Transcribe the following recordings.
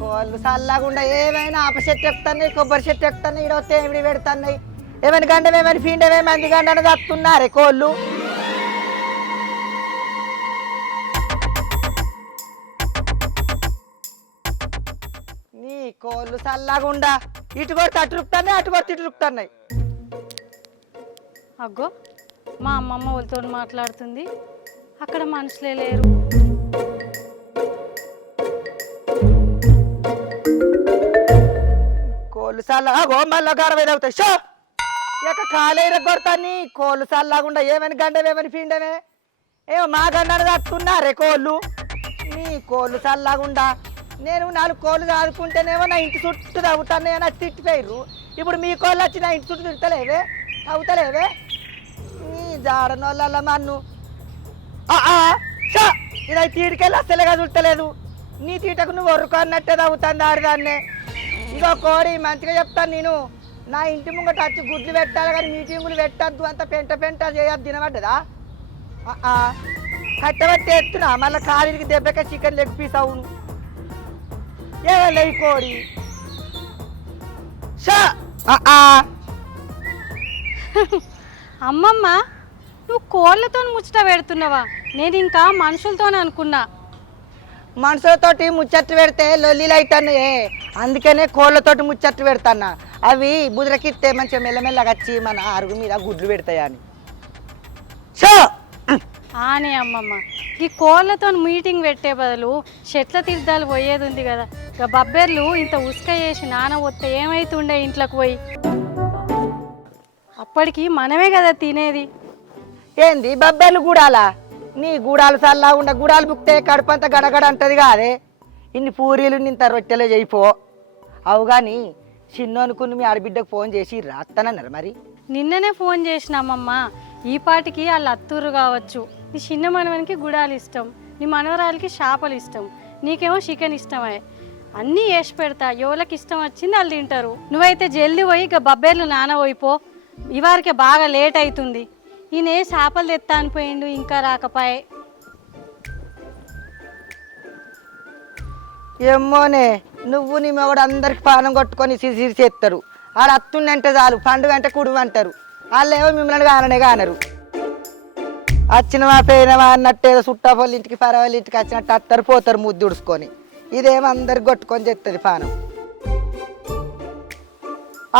కోళ్ళు చల్లకుండా ఏమైనా ఆప చెట్టు ఎక్కుతున్నాయి, కొబ్బరి చెట్టు ఎక్కుతున్నాయి, ఈడ వస్తే ఏమిడి పెడుతున్నాయి. ఏమైనా గండం ఏమైనా ఫీండ్ మంది గండను తప్పుతున్నారే కోళ్ళు. నీ కోళ్ళు చల్లగుండా ఇటు కొడితే అటు రుక్కుతున్నాయి, అటు కొడితే ఇటు రుక్కుతున్నాయి. అగ్గో మా అమ్మమ్మ వాళ్ళతో మాట్లాడుతుంది, అక్కడ మనుషులే లేరు. కోళ్ళు చల్లగా గోమల్లో గరవై అవుతాయి. షో ఇక కాలేర కొడతాన్ని కోళ్ళు చల్లగుండా ఏమని గండం ఏమని పిండమే. ఏమో మా గండను తట్టున్నారే కోళ్ళు. నీ కోళ్ళు చల్లగుండా నేను 4 కోళ్ళు చదువుకుంటేనేమో నా ఇంటి చుట్టూ తవ్వుతానే అని తిట్టిపోయారు. ఇప్పుడు మీ కోళ్ళు వచ్చి నా ఇంటి చుట్టూ తిడతలేవే, తవ్వుతలేవే. నీ జాడనోళ్ళ మన్ను ఇదై తీడికెళ్ళి అసలేగా చుట్టలేదు. నీ తీటకు నువ్వు ఒరుకున్నట్టే తవ్వుతాను ఆడదాన్నే. ఇగో కోడి మంచిగా చెప్తాను, నేను నా ఇంటి ముంగట వచ్చి గుడ్లు పెట్టాలి కానీ మీటింగులు పెట్టద్దు, అంత పెంట పెంట చేయద్దు. తినబడ్డదా? కట్టబట్టి ఎత్తున్నా మళ్ళీ కాలికి దెబ్బక చికెన్ లెగ్ పీస్ అవును. ఏవలే కోడి అమ్మమ్మ నువ్వు కోళ్ళతో ముచ్చట పెడుతున్నావా? నేను ఇంకా మనుషులతో అనుకున్నా. మనుషులతోటి ముచ్చట్లు పెడితే లొల్లీలు అవుతాయి, అందుకనే కోళ్ళతోటి ముచ్చట్లు పెడతాన్నా. అవి బుదరకిస్తే మంచిగా మెల్లమెల్లగా వచ్చి మన అరుగు మీద గుడ్లు పెడతాయని. ఆనే అమ్మమ్మ, ఈ కోళ్ళతో మీటింగ్ పెట్టే బదులు చెట్ల తీర్థాలు పోయేది ఉంది కదా. ఇక బబ్బెర్లు ఇంత ఉసుక వేసి నాన వస్తే ఏమైతుండే ఇంట్లోకి పోయి. అప్పటికి మనమే కదా తినేది. ఏంది బబ్బెర్లు గూడాలా? నీ గూడాలు చల్లా ఉండ గూడాలు బుక్తే కడుపంతా గడగడ అంటది కాదే. ఇన్ని పూరీలు ఇంత రొట్టెలే చేయిపో. అవు కానీ చిన్నోనుకుని మీ ఆడబిడ్డకు ఫోన్ చేసి రాస్తానన్నారు మరి. నిన్ననే ఫోన్ చేసినామమ్మ. ఈ పాటికి వాళ్ళు అత్తూరు కావచ్చు. నీ చిన్న మనవనికి గుడాలు ఇష్టం, నీ మనవరాలకి చేపలు ఇష్టం, నీకేమో చికెన్ ఇష్టమే. అన్నీ వేసి పెడతా, ఎవరికి ఇష్టం వచ్చింది వాళ్ళు తింటారు. నువ్వైతే జల్దీ పోయి ఇక బబ్బేర్లు నానబోయిపో. ఇవారికే బాగా లేట్ అవుతుంది. ఈయన చేపలు తెత్తా అనిపోయిండు, ఇంకా రాకపాయే. ఏమోనే నువ్వు నీ మొగడు అందరికి పానం కొట్టుకొని సిరిసిరి చేస్తారు. ఆడ అత్తుండంటే చాలు పండుగ అంటే కుడువు అంటారు. వాళ్ళు ఏమో మిమ్మల్ని కాననే కానరు. వచ్చినవా పోయినవా అన్నట్టేదో చుట్టాపల్లి ఇంటికి పరవాళ్ళ ఇంటికి వచ్చినట్టు అత్తరు పోతారు ముద్దు ఉడుచుకొని. ఇదేమో అందరికి కొట్టుకొని చెప్తుంది పానం.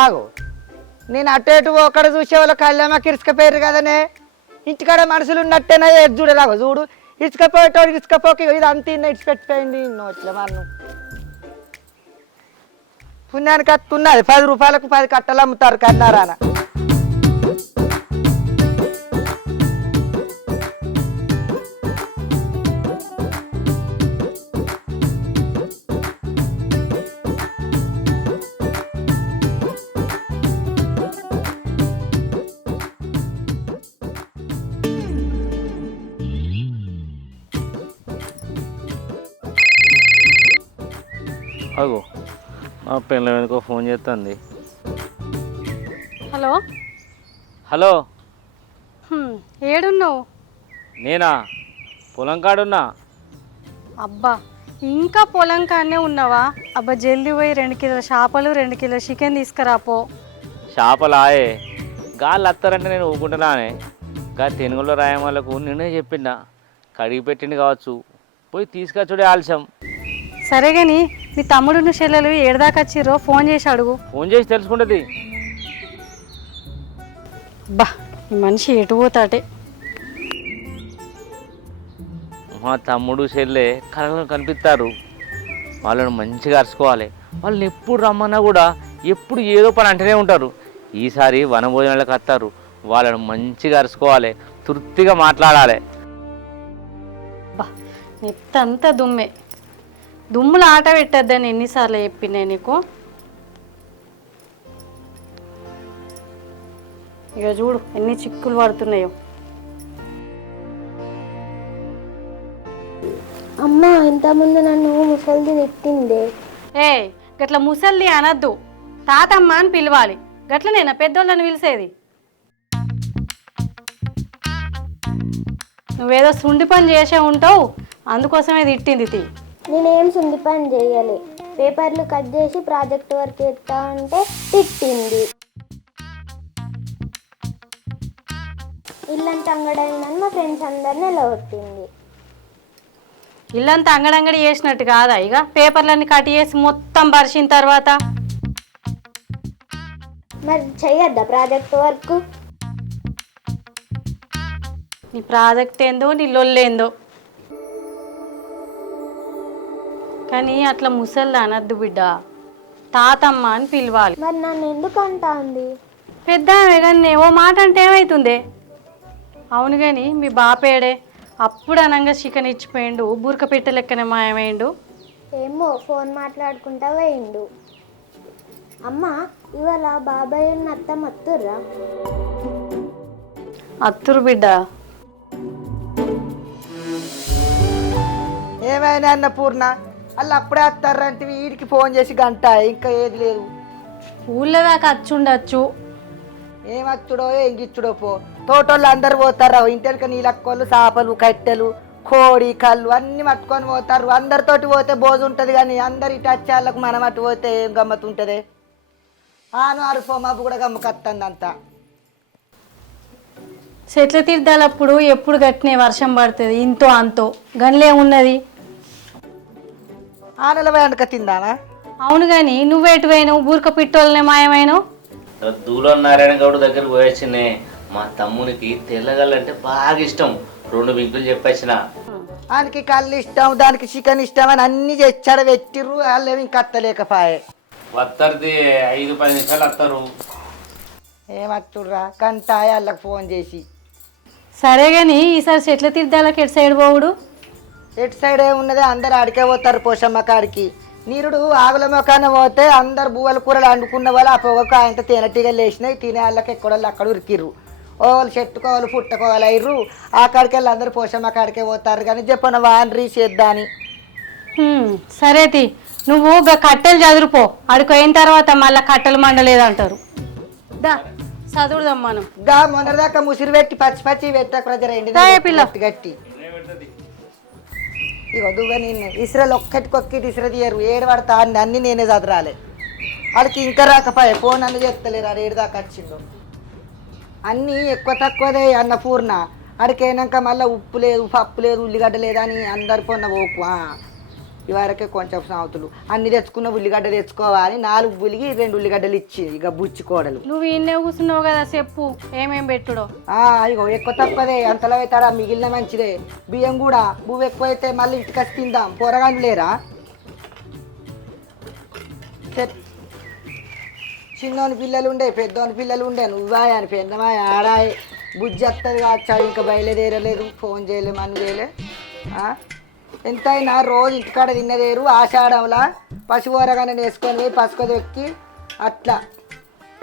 ఆగో నేను అటు ఇటు ఒకడ చూసే వాళ్ళ కళ్ళేమాకి ఇసుకపోయారు కదనే. ఇంటికాడ మనుషులు ఉన్నట్టేనా ఏది చూడరాగో చూడు. ఇసుకపోయేటోడు ఇసుకపోక ఇది అంత ఇడిచిపెట్టిపోయింది నోట్లే మన్ను. పుణ్యానికి అత్తున్నది 10 రూపాయలకు 10 కట్టలు అమ్ముతారు కన్నారాన. అగో మా పెళ్ళ వెనుక ఫోన్ చేస్తుంది. హలో హలో, ఏడున్నావు? నేనా పొలం కాడున్నా. అబ్బా ఇంకా పొలం కాడనే ఉన్నావా? అబ్బా జల్దీ పోయి 2 కిలోల చేపలు 2 కిలో చికెన్ తీసుకురాపో. చేపలాయే గాళ్ళు వస్తారంటే నేను ఊకుంటున్నానే. గా తెనుగులో రాయమాలకు నిన్నే చెప్పిండా, కడిగి పెట్టింది కావచ్చు, పోయి తీసుకొచ్చుడే ఆలస్యం. సరే కానీ మీ తమ్ముడు చెల్లెలు ఏడదాకా వచ్చిర్రో ఫోన్ చేసి అడుగు. ఫోన్ చేసి తెలుసుకుంటుంది. బా ఈ మనిషి ఎటు పోతాటే. మా తమ్ముడు చెల్లె కళలు కనిపిస్తారు. వాళ్ళని మంచిగా అరుచుకోవాలి. వాళ్ళని ఎప్పుడు రమ్మన్నా కూడా ఎప్పుడు ఏదో పని అంటూనే ఉంటారు. ఈసారి వనభోజనాలకు వస్తారు. వాళ్ళని మంచిగా అరుచుకోవాలి, తృప్తిగా మాట్లాడాలి. బా ఎత్తంతా దుమ్మే, దుమ్ములు ఆట పెట్టద్దని ఎన్నిసార్లు చెప్పినా నీకు. ఇక చూడు ఎన్ని చిక్కులు పడుతున్నాయో. అమ్మ ఇంతకుముందు నన్ను ముసలిది తిట్టిందే. ఏ గట్ల ముసల్ది అనద్దు, తాతమ్మ అని పిలవాలి. గట్లనేనా పెద్దోళ్ళని పిలిచేది? నువ్వేదో సుండి పని చేసే ఉంటావు, అందుకోసమే తిట్టింది. నేనేం సుంది పని చేయలే. పేపర్లు కట్ చేసి ప్రాజెక్ట్ వర్క్ చేస్తా అంటే తిట్టింది. ఇల్లంతా అంగడైందని మా ఫ్రెండ్స్ అందరిని నిలబొట్టింది. ఇల్లంతా అంగడంగడి చేసినట్టు కాదా? ఇక పేపర్లన్నీ కట్ చేసి మొత్తం పరిచిన తర్వాత మరి చెయ్యొద్దా ప్రాజెక్ట్ వర్క్? నీ ప్రాజెక్ట్ ఏందో నీ లొల్లేందో, కానీ అట్లా ముసల్ది అనద్దు బిడ్డ, తాతమ్మ అని పిలవాలి. మరి నన్ను ఎందుకు అంటాంది? పెద్ద కానీ ఓ మాట అంటే ఏమవుతుంది? అవును కానీ మీ బాపేడే అప్పుడు అనంగా చికెన్ ఇచ్చిపోయిండు, బురక పెట్టె లెక్కనే మాయమైండు. ఏమో ఫోన్ మాట్లాడుకుంటా పోయిండు. అమ్మ ఇవాళ బాబాయ్ అత్తమ్మ అత్తుర్రా? అత్తురు బిడ్డ. ఏమైనా అన్న పూర్ణ వాళ్ళు అప్పుడే వస్తారంటే వీడికి ఫోన్ చేసి గంట ఇంకా ఏది లేదు. ఊళ్ళో దాకా వచ్చుండొచ్చు. ఏమచ్చుడో ఎంగిచ్చుడో పో. తోటోళ్ళు అందరు పోతారు, ఇంటికి నీళ్ళక్కోళ్ళు చేపలు కట్టెలు కోడి కళ్ళు అన్నీ పట్టుకొని పోతారు. అందరితోటి పోతే బోజు ఉంటుంది, కానీ అందరి ఇటు వచ్చేళ్ళకు మనం అటు పోతే ఏం గమ్మత్ ఉంటుంది? ఆను అరుపో మబ్బు కూడా గమ్మకత్తుంది అంతా. చెట్ల తీర్థాలప్పుడు ఎప్పుడు గట్టినే వర్షం పడుతుంది, ఇంతో అంతో గనిలే ఉన్నది. ఆనల వెనక తిందానా? అవును కానీ నువ్వేటు పోయినావు? బూరక పిట్టోళ్ళనే మాయమైనావు. దూలం నారాయణ గౌడ్ దగ్గర పోయొచ్చినే. మా తమ్మునికి తెల్లగల్లంటే బాగా ఇష్టం. 2 బింకులు చెప్పొచ్చిన. దానికి కళ్ళు ఇష్టం, దానికి చికెన్ ఇష్టం అని అన్ని తెచ్చాడు పెట్టిర్రు. వాళ్ళు ఏమి ఇంకా అత్తలేకపాయే. వత్తరిది 5-10 నిమిషాలు వస్తారు. ఏమత్తుర్రా గంట వాళ్ళకి ఫోన్ చేసి. సరే కానీ ఈసారి చెట్ల తీర్థాలకు ఎటు సైడ్ పోవుడు? ఎటు సైడ్ ఏమున్నది, అందరు ఆడికే పోతారు పోషమ్మ కాడికి. నీరుడు ఆగుల మొక్కన పోతే అందరు బువ్వల కూరలు వండుకున్న వాళ్ళు ఆ పొగకు ఆయనతో తేనెటీగలు లేచినాయి. తినే వాళ్ళకి ఎక్కడోళ్ళు అక్కడ ఉరికిర్రు. ఓళ్ళు చెట్టుకోవాలి పుట్టుకోవాలి అయ్యారు. ఆ కాడికి వెళ్ళి అందరు పోషమ్మ కాడికే పోతారు. కానీ చెప్పిన వానరీ చేద్దాని. సరేతి నువ్వు కట్టెలు చదురుపో, అడికి అయిన తర్వాత మళ్ళీ కట్టెలు మండలేదంటారు. దా చదువుదాం మనం. గా మొన్నటిదాకా ముసిరి పెట్టి పచ్చి పచ్చి పెట్ట గట్టి ఇగో దువ్వ నిన్ను ఇసురలు ఒక్కటికొక్కటి ఇసుర తీయరు. ఏడు పడతా అన్ని నేనే చదరాలి. వాళ్ళకి ఇంకా రాకపోయే ఫోన్ అన్న చెప్తలేరు. అది ఏడు దాకా వచ్చిండు. అన్నీ ఎక్కువ తక్కువదే అన్న పూర్ణ. అడికైనాక మళ్ళీ ఉప్పు లేదు పప్పు లేదు ఉల్లిగడ్డ లేదని అందరి పొన్న పోకు. ఇవరకే కొంచెం సాగుతులు అన్ని తెచ్చుకున్న ఉల్లిగడ్డ తెచ్చుకోవాలి. 4 ఉల్లిగి 2 ఉల్లిగడ్డలు ఇచ్చి ఇక బుచ్చి కోడలు. నువ్వు ఇన్నే కూర్చున్నావు కదా, చెప్పు ఏమేం పెట్టుడో. ఇగో ఎక్కువ తక్కువదే అంతలో అవుతాడా, మిగిలిన మంచిదే. బియ్యం కూడా పువ్వు ఎక్కువైతే మళ్ళీ ఇంటికి వచ్చి తిందాం. పోరగాళ్ళు లేరా? చిన్నోని పిల్లలు ఉండే పెద్దోని పిల్లలు ఉండే. నువ్వాయ అని పెద్దమాయ ఆడాయి. బుజ్జి వస్తుంది కాచా, ఇంకా బయలుదేరలేదు. ఫోన్ చేయలే మన చేయలే. ఎంతైనా రోజు ఇంటికాడ తిన్నదేరు. ఆషాఢంలా పశువరగానే వేసుకొని పోయి పసుకొని ఎక్కి అట్లా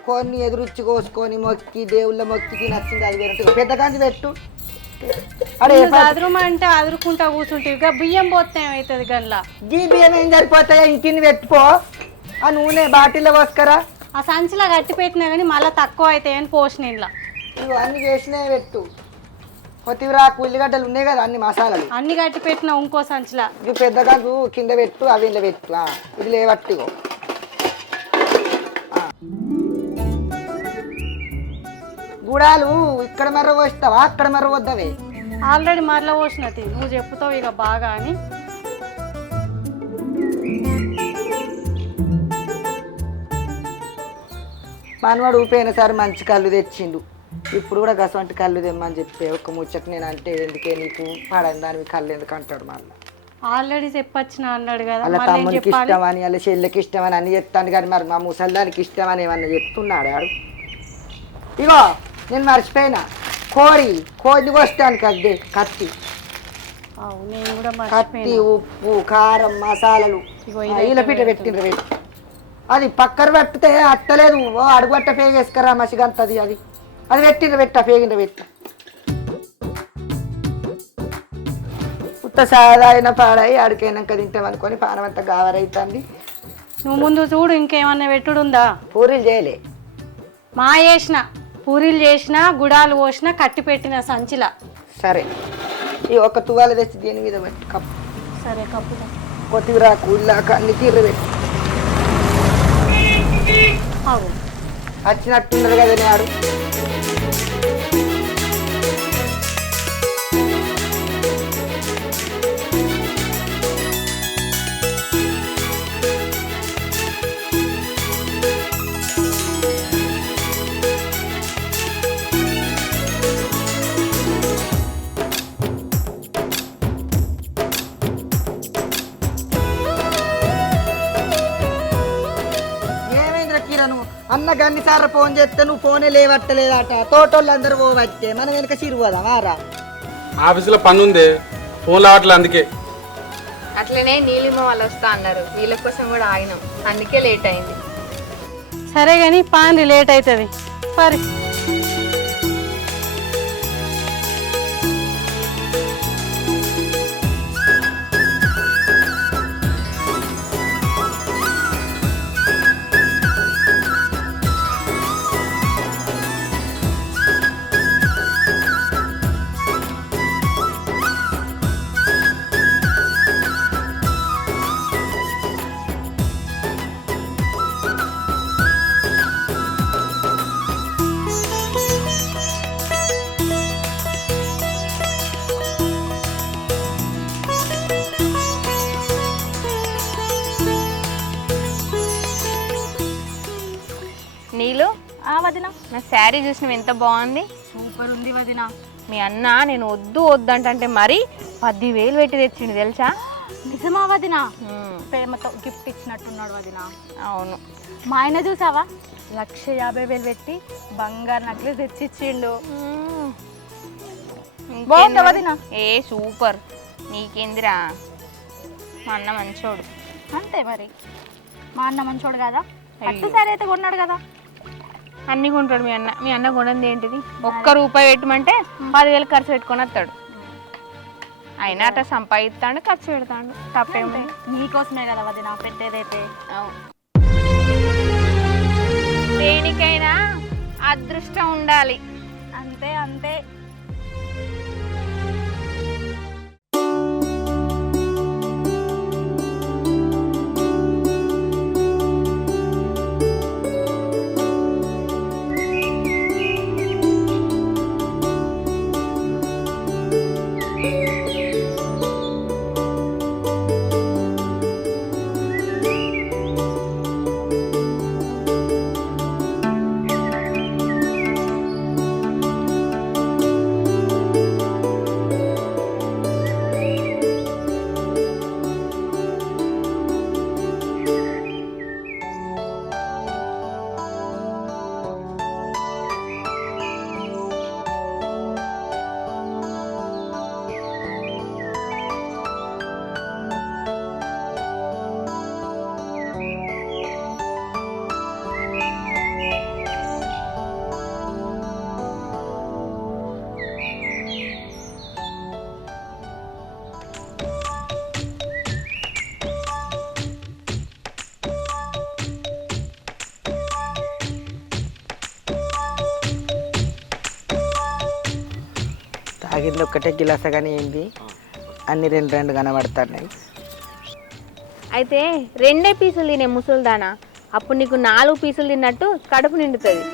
కొన్ని ఎదురుచ్చి కోసుకొని మొక్కి దేవుళ్ళ మొక్కి నచ్చింది. అది వేరే పెద్ద కంచి పెట్టు. అంటే అదురుకుంటా కూర్చుంటే ఇక బియ్యం పోతే ఏమవుతుంది గల్లా? గీ బియ్యం ఏం సరిపోతాయా? ఇంటిని పెట్టుకో. ఆ నూనె బాటిల్లో పోసుకరా. ఆ సంచిలా గట్టి పెట్టినా కానీ మళ్ళీ తక్కువ అవుతాయని పోసిన ఇంట్లో. నువ్వు అన్ని చేసినవి పెట్టు. కొత్తిమీరాకు ఉల్లిగడ్డలు ఉన్నాయి కదా, అన్ని మసాలాలు అన్ని గట్టి పెట్టిన ఇంకో సంచిలా. ఇవి పెద్దగా కింద పెట్టు, అవి ఇంట్లో పెట్టు. ఇది లేవట్టిగో. గుడాలు ఇక్కడ మర్ర పోస్తావా అక్కడ మర్ర వద్దవే? ఆల్రెడీ మరల పోసినది, నువ్వు చెప్పుతావు ఇక బాగా అని. మనవాడు ఊపోయిన సార్ మంచి కళ్ళు తెచ్చిండు. ఇప్పుడు కూడా గసంటి కళ్ళు తెమ్మని చెప్పే ఒక ముచ్చట. నేను అంటే ఎందుకే నీకు పడని దాని కళ్ళు ఎందుకు అంటాడు. మళ్ళీ ఆల్రెడీ చెప్పొచ్చిన అన్నాడు కదా. వాళ్ళ తమ్మునికి ఇష్టమని వాళ్ళ చెల్లెకి ఇష్టమని అన్ని చెప్తాను. కానీ మరి మా ముసల్దానికి ఇష్టమని ఏమన్నా చెప్తున్నాడు ఆడు. ఇగో నేను మర్చిపోయినా, కోడిని కోస్తాను కద్దే కత్తి. కత్తి ఉప్పు కారం మసాలాలు ఇలా పీట పెట్టిండ్రు. పెట్టి అది పక్కన పెట్టితే అట్టలేదు. అడుగుట్ట పేగేసుకరా మసిగంతది. అది అది పెట్టిండ్రు పెట్ట పేగిండ్రు పెట్టి ఉత్త సాదాయిన పాడాయి. అడికైనాక తింటామనుకొని పానమంతా గావరైతుంది. నువ్వు ముందు చూడు ఇంకేమన్నా పెట్టుడుందా? పూరీలు చేయలే. మా చేసిన పూరీలు చేసిన గుడాలు పోసిన కట్టి పెట్టిన సంచిలా. సరే ఈ ఒక తువాల తెచ్చి దీని మీద పెట్టి కప్పు. సరే కప్పు. కొత్తిమీర ఉల్లాక అన్ని తీర్ర పెట్టి అవు వచ్చినట్టున్నారు కదా నాడు. అన్న గన్ని సార్ ఫోన్ చేస్తే నువ్వు ఫోనే లేవట్టలేదట. తోటోళ్ళందరూ పోవచ్చే, మనం వెనక చిరువదా వారా. ఆఫీసులో పని ఉంది, ఫోన్ రావట్లే అందుకే. అట్లనే నీలిమ వాళ్ళు వస్తా అన్నారు, వీళ్ళ కోసం కూడా ఆగినాం, అందుకే లేట్ అయింది. సరే కానీ పాండి లేట్ అవుతుంది సరే. నీళ్ళు వదిన, నా శారీ చూసినవి ఎంత బాగుంది. సూపర్ ఉంది వదిన. మీ అన్న నేను వద్దు వద్దంటే మరి 10,000 పెట్టి తెచ్చిండు తెలుసా. నిజమా వదిన? ప్రేమతో గిఫ్ట్ ఇచ్చినట్టున్నాడు వదిన. అవును. మా ఆయన చూసావా, 1,50,000 పెట్టి బంగారు నక్లెస్ తెచ్చిచ్చిండు. బాగుంది వదిన. ఏ సూపర్. నీకేందిరా, మా అన్న మంచోడు. అంతే మరి, మా అన్న మంచోడు కదా. పట్టు సారీ అయితే కొన్నాడు కదా. అన్ని కొంటాడు మీ అన్న. మీ అన్న కొనంది ఏంటిది, ₹1 పెట్టమంటే 10,000 ఖర్చు పెట్టుకొని వస్తాడు. అయినా అట్లా సంపాదిస్తాడు, ఖర్చు పెడతాడు, తప్పేమి. నీకోసమే కదా వదిన పెట్టేదైతే. దేనికైనా అదృష్టం ఉండాలి. అంతే అంతే. తాగింది ఒక్కటే గిలాస కానీ ఏంది అన్ని రెండు కనబడుతున్నాయి. అయితే 2 పీసులు తినే ముసలిదానా, అప్పుడు నీకు 4 పీసులు తిన్నట్టు కడుపు నిండుతుంది.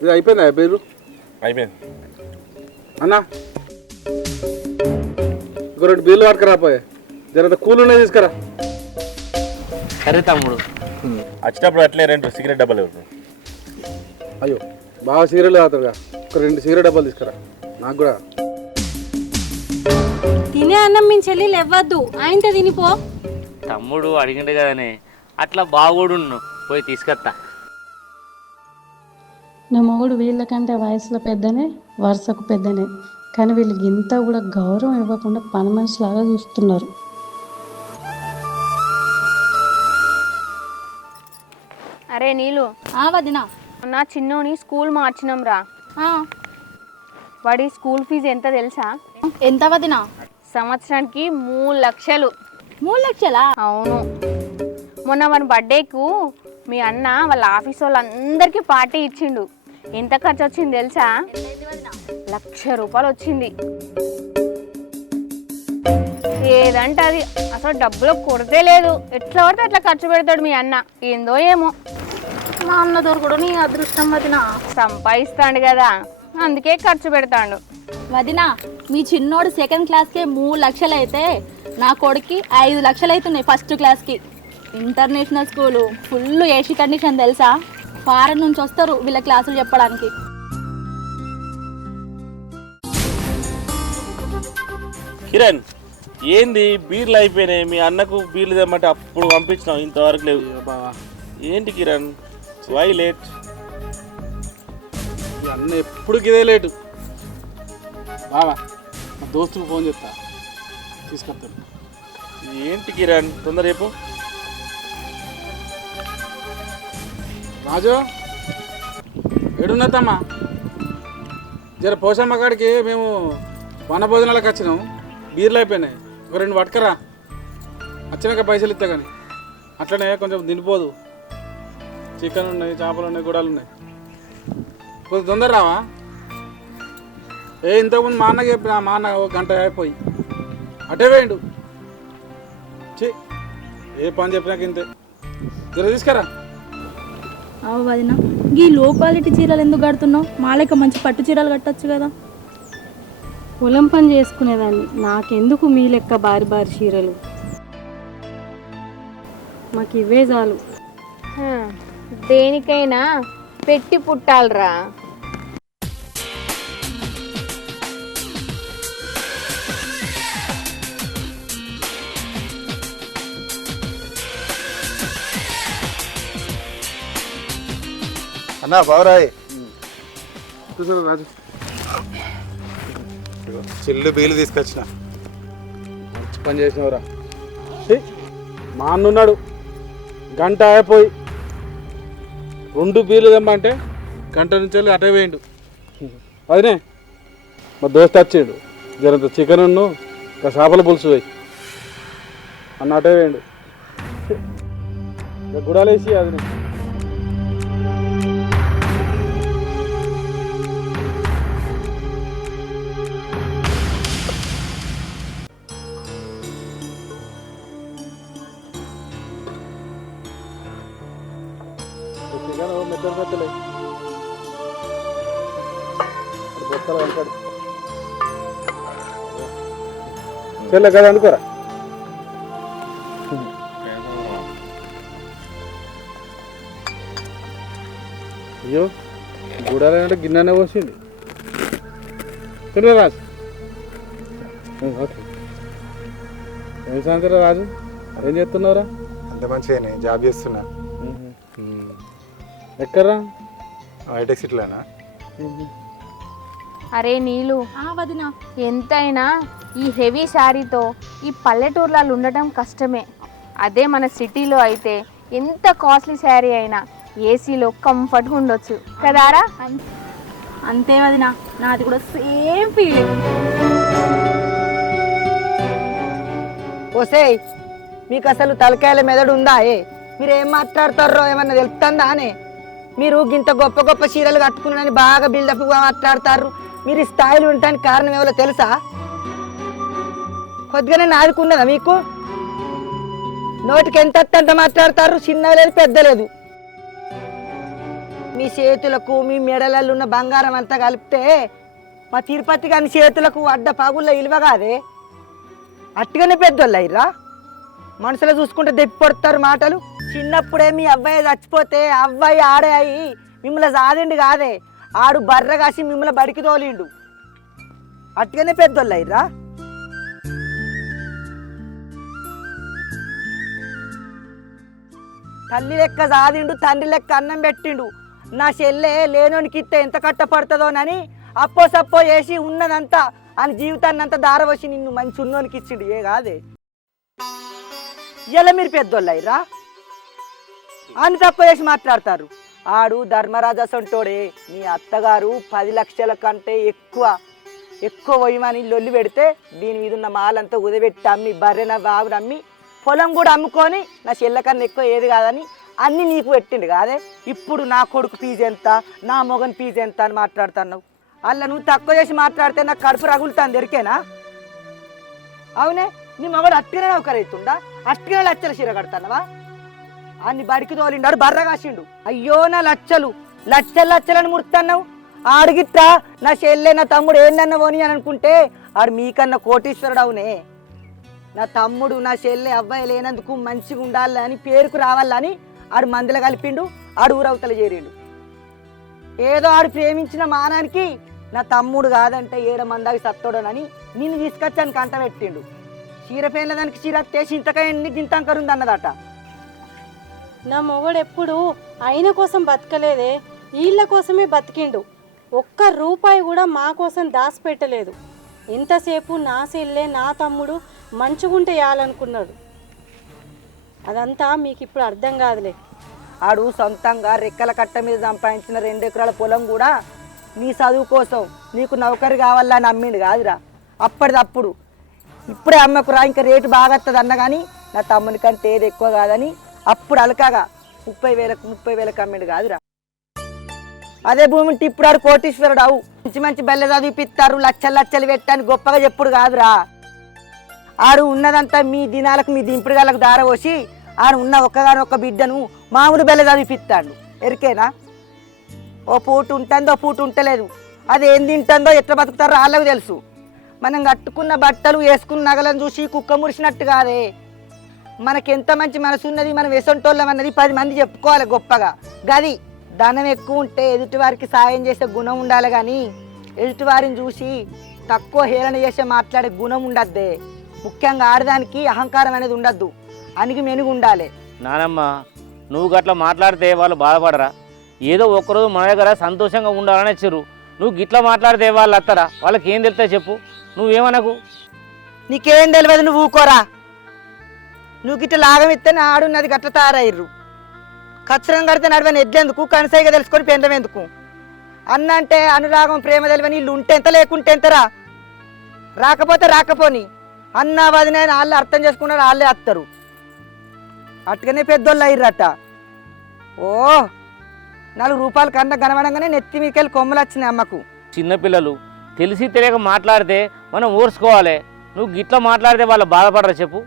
ఇది అయిపోయిందా పేరు? అయిపోయింది అన్నా. ఇంకో 2 బీర్లు పట్టుకురాపోయే, జర కూల్ ఉన్నాయి తీసుకురా. సరే తమ్ముడు. వచ్చేటప్పుడు అట్లే 2 సిగరెట్ డబ్బాలు ఇవ్వరు. అయ్యో బాగా సీరియల్ తాగుతారుగా, ఒక 2 సిగరెట్ డబ్బాలు తీసుకురా నాకు కూడా. తినే అన్నం మీ చెల్లెలు ఇవ్వద్దు, ఆయనతో తినిపో. తమ్ముడు అడిగిండు కదనే, అట్లా బాగోడు పోయి తీసుకొస్తా. నా మొగుడు వీళ్ళకంటే వయసులో పెద్దనే, వరుసకు పెద్దనే, కానీ వీళ్ళకి ఇంత కూడా గౌరవం ఇవ్వకుండా పని మనిషిలాగా చూస్తున్నారు. అరే నీలు, వదినా, నా చిన్నోని స్కూల్ మార్చినాం రా. వాడి స్కూల్ ఫీజు ఎంత తెలుసా? ఎంత వదినా? సంవత్సరానికి 3 లక్షలు. 3 లక్షలా? అవును. మొన్న వాడి బర్త్డేకు మీ అన్న వాళ్ళ ఆఫీస్ వాళ్ళందరికీ పార్టీ ఇచ్చిండు. ఎంత ఖర్చు వచ్చింది తెలుసా? 1,00,000 రూపాయలు వచ్చింది. ఏదంటే అది అసలు డబ్బులో కొరతే లేదు. ఎట్లా పడితే అట్లా ఖర్చు పెడతాడు మీ అన్న. ఏందో ఏమో. మా అన్న దొరకడు నీ అదృష్టం వదినా. సంపాదిస్తాడు కదా, అందుకే ఖర్చు పెడతాడు. వదినా, మీ చిన్నోడు సెకండ్ క్లాస్కే 3 లక్షలు అయితే నా కొడుక్కి 5 లక్షలు అవుతున్నాయి ఫస్ట్ క్లాస్కి. International school, full AC condition తెలుసా? ఫారెన్ నుంచి వస్తారు వీళ్ళ క్లాసులు చెప్పడానికి. కిరణ్, ఏంది బీర్లు అయిపోయినాయి? మీ అన్నకు బీర్లు తెమ్మంటే అప్పుడు పంపించినావు, ఇంతవరకు లేవు. బావా ఏంటి కిరణ్, వై లేట్? ఈ అన్న ఎప్పుడు ఇదే లేటు. బావా మా దోస్తుకు ఫోన్ చేస్తా, తీసుకొస్తాను. ఏంటి కిరణ్, తొందర రేపు. రాజు ఏడున్నదమ్మా? జర పోషమ్మ కాడికి మేము వన భోజనాలకు వచ్చినాం, బీర్లు అయిపోయినాయి, ఒక 2 పట్టుకరా. వచ్చినాక పైసలు ఇస్తా కానీ. అట్లనే కొంచెం తినిపోదు. చికెన్ ఉన్నాయి, చేపలు ఉన్నాయి, గుడాలు ఉన్నాయి. కొంచెం తొందర రావా? ఇంతకుముందు మా అన్నకి చెప్పిన, మా అన్న 1 గంట అయిపోయి అటే వేయండు. ఏ పని చెప్పినాక ఇంతే. జర తీసుకురా. అవు వదినా, ఈ లో క్వాలిటీ చీరలు ఎందుకు కడుతున్నావు? మా లెక్క మంచి పట్టు చీరలు కట్టచ్చు కదా. పొలం పని చేసుకునేదాన్ని, నాకెందుకు మీ లెక్క భారీ భారీ చీరలు? మాకు ఇవే చాలు. దేనికైనా పెట్టి పుట్టాలరా. అన్నా బావరాయ్, చూసారా రాజు, చిల్లు బీలు తీసుకొచ్చిన. మంచి పని చేసినవరా. మా అన్న ఉన్నాడు, గంట అయిపోయి 2 బీర్లు తెమ్మంటే గంట నుంచి వెళ్ళి అటే వేయండు. అదినే మా దోస్త్ వచ్చాడు, జరంత చికెన్ ఇంకా చేపల పులుసు పోయి అన్న అటే వేయండు. గుడాలేసి అది చికెన్ మెత్తలు మెత్తలే బొత్తలు కనపడు. చెల్లె కదా అనుకోరా. అయ్యో గుడాలంటే గిన్నెనే పోసింది. తినరా రాజు? ఓకే. ఏం సంగతిరా రాజు, ఏం చేస్తున్నావురా? అంత మంచిగానే జాబ్ చేస్తున్నా. ఎక్కడ్రా? హైటెక్ సిటీలోనా? అరే నీలు, వదినా, ఎంతైనా ఈ హెవీ శారీతో ఈ పల్లెటూర్లలో ఉండటం కష్టమే. అదే మన సిటీలో అయితే ఎంత కాస్ట్లీ శారీ అయినా ఏసీలో కంఫర్ట్గా ఉండొచ్చు కదారా? అంతే వదినా, నాది కూడా సేమ్ ఫీలింగ్. ఓసేయ్, మీకు అసలు తలకాయల మెదడు ఉందా? మీరు ఏం మాట్లాడతారో ఏమన్నా తెలుస్తుందా అనే? మీరు ఇంత గొప్ప గొప్ప చీరలు కట్టుకున్నారని బాగా బిల్డప్గా మాట్లాడతారు. మీరు ఈ స్థాయిలో ఉండటానికి కారణం ఏమో తెలుసా? కొద్దిగానే నాదుకున్నదా మీకు? నోటికి ఎంత అంత మాట్లాడతారు, చిన్న లేదు పెద్ద లేదు. మీ చేతులకు మీ మెడలలో ఉన్న బంగారం అంతా కలిపితే మా తిరుపతి గారి చేతులకు అడ్డ పగుళ్ళ ఇలువ కాదే. అట్టుగానే పెద్దోళ్ళు అయ్యిరా. మనసులో చూసుకుంటే దెప్పి పడతారు మాటలు. చిన్నప్పుడే మీ అబ్బాయి చచ్చిపోతే అబ్బాయి ఆడే అయ్యి మిమ్మల్ని సాదిండు కాదే, ఆడు బర్ర కాసి మిమ్మల్ని బడికి తోలిండు. అట్టుగానే పెద్దోళ్ళు అయ్యిరా. తల్లి లెక్క సాదిండు, తండ్రి లెక్క అన్నం పెట్టిండు. నా చెల్లె లేనోనికి ఇస్తే ఎంత కట్టపడుతుందోనని అప్పో సప్పో వేసి ఉన్నదంతా అని జీవితాన్ని అంతా దారవచ్చి నిన్ను మంచి ఉన్నోనికి ఇచ్చిండు ఏ కాదే. ఇలా మీరు పెద్దోళ్ళు అయ్యరా అని తక్కువ చేసి మాట్లాడతారు. ఆడు ధర్మరాజు అసంటోడే. మీ అత్తగారు 10 లక్షల కంటే ఎక్కువ వయమని లొల్లి పెడితే దీని మీద ఉన్న మాలంతా ఉదబెట్టి అమ్మి బర్రెన బాబుని అమ్మి పొలం కూడా అమ్ముకొని నా చెల్లకన్నా ఎక్కువ ఏది కాదని అన్నీ నీకు పెట్టిండు కాదే. ఇప్పుడు నా కొడుకు ఫీజు ఎంత, నా మొగన్ ఫీజు ఎంత అని మాట్లాడుతున్నావు. అలా నువ్వు తక్కువ చేసి మాట్లాడితే నాకు కడుపు రగులుతాను ఎరికేనా? అవునే, నీ మొగడు అట్టిగా నౌకరైతుండా? అట్టిగా లచ్చల చీర కడతానవా? అన్ని బడికి తోలిండాడు బర్ర కాసిండు. అయ్యో నా లచ్చలని ముడుతున్నావు. ఆడిగిట్రా నా చెల్లె నా తమ్ముడు ఏందన్నా పోని అని అనుకుంటే ఆడు మీకన్నా కోటీశ్వరుడు. అవునే, నా తమ్ముడు నా చెల్లె అబ్బాయి లేనందుకు మంచిగా ఉండాలని పేరుకు రావాలని ఆడు మందులు కలిపిండు. ఆడు ఊరవతల చేరిండు. ఏదో ఆడు ప్రేమించిన మానానికి నా తమ్ముడు కాదంటే 7 మందాకి సత్తోడనని నిన్ను తీసుకొచ్చాను కంట పెట్టిండు. చీర పేర్ల దానికి చీర తెసి ఇంతకాయ గింతంకరుంది అన్నదట. నా మొగడు ఎప్పుడు ఆయన కోసం బతకలేదే, వీళ్ళ కోసమే బతికిండు. ఒక్క రూపాయి కూడా మా కోసం దాచిపెట్టలేదు. ఎంతసేపు నా చెల్లె నా తమ్ముడు మంచిగుంటే వేయాలనుకున్నాడు. అదంతా మీకు ఇప్పుడు అర్థం కాదులే. ఆడు సొంతంగా రెక్కల కట్ట మీద సంపాదించిన 2 ఎకరాల పొలం కూడా నీ చదువు కోసం నీకు నౌకరి కావాలని అమ్మిండు కాదురా. అప్పటిదప్పుడు ఇప్పుడే అమ్మకురా, ఇంకా రేటు బాగా వస్తుంది అన్న కానీ నా తమ్ముని కంటే ఏది ఎక్కువ కాదని అప్పుడు అలకాగా 30,000 అమ్మిండు కాదురా. అదే భూమి ఉంటే ఇప్పుడు ఆడు కోటీశ్వరుడు అవు. మంచి బెల్ల చదివిపిస్తారు, లచ్చలు పెట్టని గొప్పగా చెప్పుడు కాదురా. ఆడు ఉన్నదంతా మీ దినాలకు మీ దింపుడుగాలకు దారపోసి ఆడు ఉన్న ఒక్క బిడ్డను మామూలు బెల్ల చదివిపిస్తాడు ఎరికేనా? ఓ పూట ఉంటుందో ఓ పూట ఉంటలేదు. అది ఏం తింటుందో ఎట్లా బతుకుతారో వాళ్ళకు తెలుసు. మనం కట్టుకున్న బట్టలు వేసుకున్న నగలను చూసి కుక్క మురిసినట్టు కాదే. మనకెంత మంచి మనసు ఉన్నది, మనం ఎసొంటోళ్ళం అన్నది 10 మంది చెప్పుకోవాలి గొప్పగా. గది ధనం ఎక్కువ ఉంటే ఎదుటివారికి సాయం చేసే గుణం ఉండాలి కానీ ఎదుటివారిని చూసి తక్కువ హేళన చేసే మాట్లాడే గుణం ఉండద్దే. ముఖ్యంగా ఆడదానికి అహంకారం అనేది ఉండద్దు, అణిగి మెనుగు ఉండాలి. నానమ్మ, నువ్వు గట్లా మాట్లాడితే వాళ్ళు బాధపడరా? ఏదో ఒక్కరోజు మన దగ్గర సంతోషంగా ఉండాలని వచ్చారు. నువ్వు గిట్లా మాట్లాడితే వాళ్ళు వస్తారా? వాళ్ళకి ఏం తెలుస్తా చెప్పు. నువ్వేమనకు. నీకేం తెలియదు, నువ్వు ఊకోరా. నువ్వు గిట్ల లాగం ఇస్తే ఆడున్నది గట్ల తయారయ్యరు. ఖచ్చితంగా కడితే నడవని ఎడ్లెందుకు, కనసైగా తెలుసుకొని పెండం ఎందుకు? అన్న అంటే అనురాగం ప్రేమ తెలివని వీళ్ళు ఉంటే ఎంత లేకుంటే ఎంతరా. రాకపోతే రాకపోని అన్న వదిన వాళ్ళు అర్థం చేసుకున్నారు, వాళ్ళే వస్తారు. అట్టుగానే పెద్దోళ్ళు అయ్యరట. ఓ 4 రూపాయల కన్నా కనబడంగానే నెత్తి మీకెళ్ళి కొమ్మలు వచ్చినాయి అమ్మకు. చిన్నపిల్లలు తెలిసి తెలియక మాట్లాడితే మనం ఓర్చుకోవాలి. నువ్వు గిట్లా మాట్లాడితే వాళ్ళు బాధపడరా చెప్పు.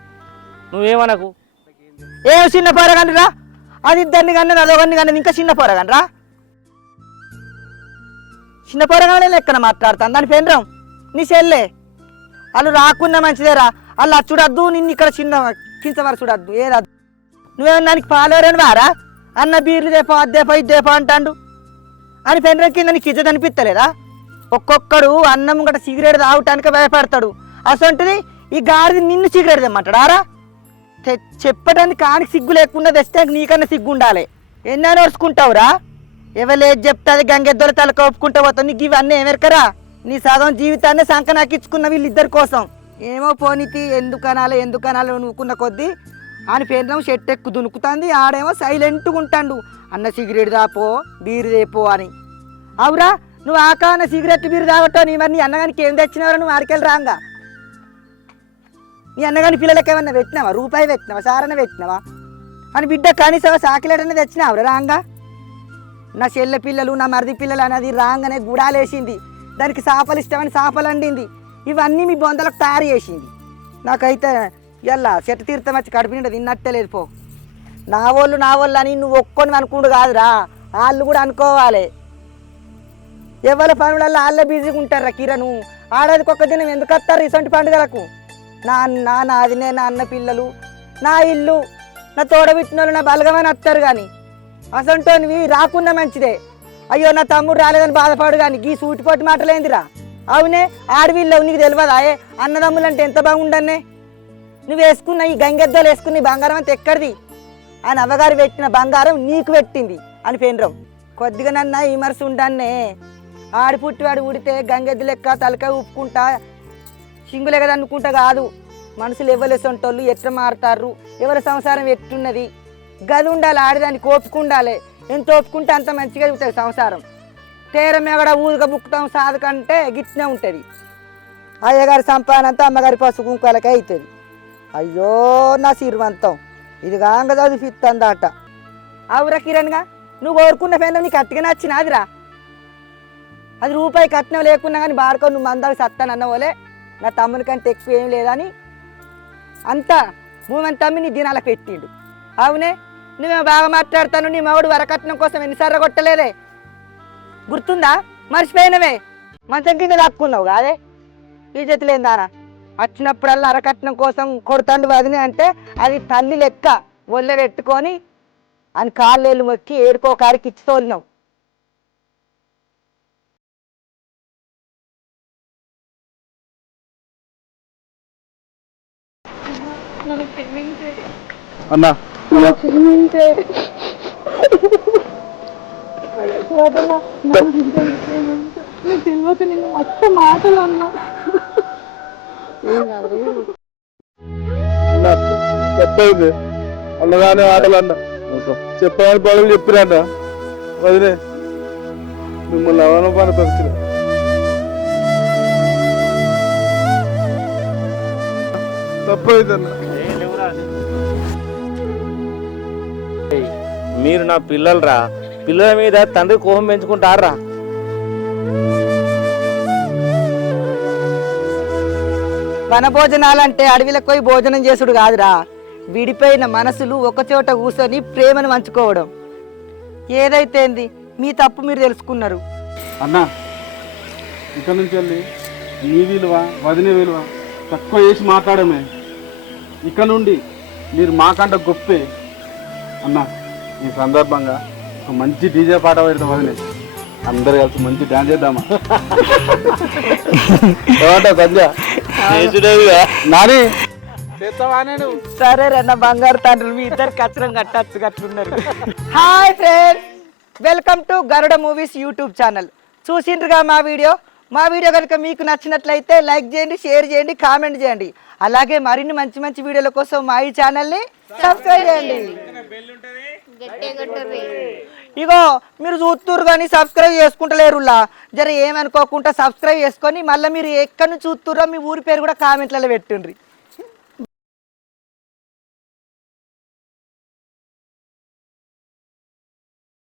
నువ్వేమనకు. ఏం చిన్న పోరగండిరా, అది 2 కన్నా అదొకరిని కన్నా ఇంకా చిన్న పోరగండ్రా. చిన్న పోరగానే లెక్కన మాట్లాడతాను దాని పెండ్రం నీ చెల్లె. వాళ్ళు రాకున్నా మంచిదేరా, వాళ్ళు చూడద్దు, నిన్ను ఇక్కడ కించవర చూడద్దు, ఏదద్దు. నువ్వేమన్నా దానికి పాలేరని వారా? అన్న బీర్లు దేపో అద్దేపో ఇద్దేపో అంటాడు అని పెండ్రం కింద నీకు ఇజ్జత్ అనిపిస్తలేదా? ఒక్కొక్కడు అన్నం గట్ట సిగరెట్ తాగటానికి భయపడతాడు. అసంటిది ఈ గాడిది నిన్ను సిగరెట్ తెమ్మంటాడారా? చెప్పడానికి కానికి సిగ్గు లేకుండా తెస్తే నీకన్నా సిగ్గు ఉండాలి. ఎన్నో నడుచుకుంటావురా? ఎవరేది చెప్తే అది గంగెద్దరు తల కప్పుకుంటూ పోతావు. నీకు ఇవన్నీ ఏమెరకరా? నీ సగం జీవితాన్ని సంకనాకిచ్చుకున్న వీళ్ళిద్దరి కోసం. ఏమో పోనీతి, ఎందుకనాలి నువ్వుకున్న కొద్దీ అని పెండ్రం షెట్ ఎక్కు దునుకుతుంది. ఆడేమో సైలెంట్గా ఉంటాడు. అన్న సిగరెట్ దాపో బీరు దేపో అని. అవురా, నువ్వు ఆకాన సిగరెట్ బీరు తాగటో నీ మరి నీ అన్నగానికి ఏం తెచ్చినావరా? నువ్వు ఆడికెళ్ళి రాంగా నీ అన్నగాని పిల్లలకి ఏమన్నా పెట్టినావా? రూపాయి పెట్టినావా? సారన పెట్టినావా? అని బిడ్డ కనీసం సాకిలేటనే తెచ్చినావురా రాంగా? నా చెల్లె పిల్లలు నా మరిది పిల్లలు అనేది రాగానే గుడాలేసింది. దానికి సాపలు ఇష్టమని సాపలు అండింది. ఇవన్నీ మీ బొందలకు తయారు చేసింది. నాకైతే ఇలా చెట్టు తీర్థం వచ్చి కడుపు నిండా తిన్నట్టే లేదు పో. నా వాళ్ళు అని నువ్వు ఒక్కొని అనుకుంటు కాదురా, వాళ్ళు కూడా అనుకోవాలి. ఎవరి పనులలో వాళ్ళే బిజీగా ఉంటారా కిరణు? ఆడేదికి ఒక్క దినం ఎందుకు వస్తారు ఇసంటి పండుగలకు? నా అన్న, నా అదినే, నా అన్న పిల్లలు, నా ఇల్లు, నా తోడబిట్టిన వాళ్ళు నా బలగమని వస్తారు. కానీ అసంటోనివి రాకున్నా మంచిదే. అయ్యో నా తమ్ముడు రాలేదని బాధపడు. కానీ గీ సూటిపోటి మాటలేందిరా? అవునే, ఆడవిల్లవు నీకు తెలియదా? అన్నదమ్ములు అంటే ఎంత బాగుండన్నే. నువ్వు వేసుకున్న ఈ గంగెద్దలు వేసుకున్న ఈ బంగారం అంతా ఎక్కడిది? ఆయన అవ్వగారు పెట్టిన బంగారం నీకు పెట్టింది అని పెండ్రం. కొద్దిగా నన్న విమర్శ ఉండన్నే. ఆడి పుట్టివాడు ఉడితే గంగెద్దు లెక్క తలకాయ ఉప్పుకుంటా సింగులే కదా అనుకుంటా కాదు, మనుషులు ఎవరేసొంటోళ్ళు ఎట్లా మారుతారు, ఎవరి సంసారం ఎట్టున్నది, గది ఉండాలి, ఆడదానికి ఓపిక ఉండాలి. ఎంత ఓపుకుంటే అంత మంచిగా ఉంటుంది సంసారం. తేరమే కూడా ఊదుగా బుక్కుతాం సాధకంటే గిట్నే ఉంటుంది. అయ్యగారి సంపాదన అంతా అమ్మగారి పసుపు కుంకాలకే అవుతుంది. అయ్యో నా సిరివంతం ఇది కాంగ చదివిస్తుందట. అవురా కిరణ్గా, నువ్వు కోరుకున్న పెన్నం నీకు అట్టుగా నచ్చినదిరా. అది రూపాయి కట్నం లేకున్నా కానీ బాడుకో నువ్వు మందాకి సత్తానన్నవోలే, నా తమ్ముని కంటే ఎక్కువ ఏం లేదని అంతా భూమి అంతా నీ దినాలకు పెట్టిండు. అవునే, నువ్వేమో బాగా మాట్లాడతాను, నీ మగుడు వరకట్నం కోసం ఎన్నిసార్లు కొట్టలేదే, గుర్తుందా? మర్చిపోయినవే, మంచం కింద దాక్కున్నావు కాదే. ఈ చేతులేందానా వచ్చినప్పుడల్లా అరకట్నం కోసం కొడుతాండు వదిని అంటే అది తల్లి లెక్క ఒళ్ళె పెట్టుకొని అని కాళ్ళేళ్ళు మొక్కి ఏడుకో కాడికి ఇచ్చి తోలినావు. అన్నా చెప్పండి అన్నదానే ఆటలు అన్న చెప్పడానికి పనులు చెప్పిరన్న వదిలే మిమ్మల్ని అవన పని పరిచయం తప్పైందన్న. మీరు నా పిల్లలరా, పిల్లల మీద తండ్రి కోపం పెంచుకుంటారా? వన భోజనాలంటే అడవిలకు పోయి భోజనం చేసుడు కాదురా, విడిపోయిన మనసులు ఒకచోట కూర్చొని ప్రేమను పంచుకోవడం. ఏదైతే మీ తప్పు మీరు తెలుసుకున్నారు. అన్నా ఇక్కడ నుంచి వెళ్ళి నీ విలువ వదిన విలువ తక్కువ చేసి మాట్లాడమే. ఇక్కడ నుండి మీరు మాకంట గొప్పే. అన్నా ఈ సందర్భంగా ఒక మంచి డీజే పాట పెడతాం వదిలే, అందరు కలిసి మంచి డాన్స్ చేద్దామా? నాని సరే రన్న బంగారు తండ్రులు, మీ ఇద్దరు కచ్చరం కట్టచ్చు గట్లున్నారు. Hi friends, welcome to Garuda movies YouTube channel. చూసిండ్రుగా మా వీడియో కనుక మీకు నచ్చినట్లయితే లైక్ చేయండి, షేర్ చేయండి, కామెంట్ చేయండి. అలాగే మరిన్ని మంచి మంచి వీడియోల కోసం మా ఈ ఛానల్ని సబ్స్క్రైబ్ చేయండి. ఇగో మీరు చూస్తున్నారు కానీ సబ్స్క్రైబ్ చేసుకుంటలేరులా, జర ఏమనుకోకుండా సబ్స్క్రైబ్ చేసుకొని మళ్ళీ మీరు ఎక్కడి నుంచి చూస్తుర్రో మీ ఊరి పేరు కూడా కామెంట్లలో పెట్టుండ్రి.